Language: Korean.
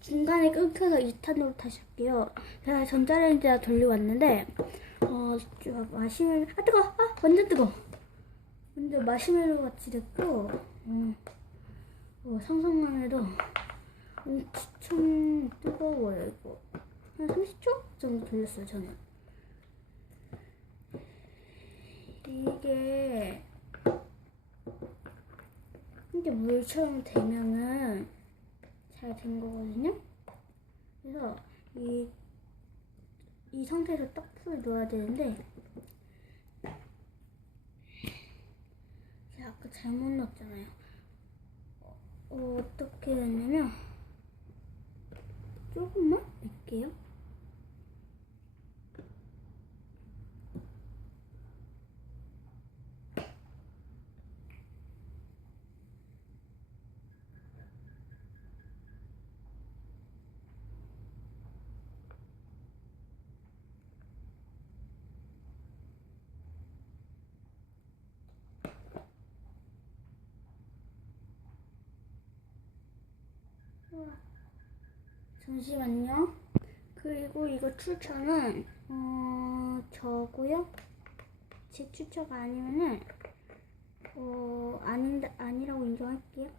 중간에 끊겨서 2탄으로 다시 할게요. 제가 전자레인지에 돌려왔는데, 어, 저 마시멜로, 아, 뜨거! 아, 완전 뜨거! 완전 마시멜로 같이 됐고, 어, 어, 상상만 해도 엄청 뜨거워요, 이거. 한 30초 정도 돌렸어요, 저는. 이게, 이게 물처럼 되면은 잘 된 거거든요. 그래서 이, 이 상태에서 떡풀 넣어야 되는데 제가 아까 잘못 넣었잖아요. 어, 어, 어떻게 했냐면 조금만 넣을게요. 잠시만요. 그리고 이거 추천은 어 저고요. 제 추천 아니면은 어 아닌 아니라고 인정할게요.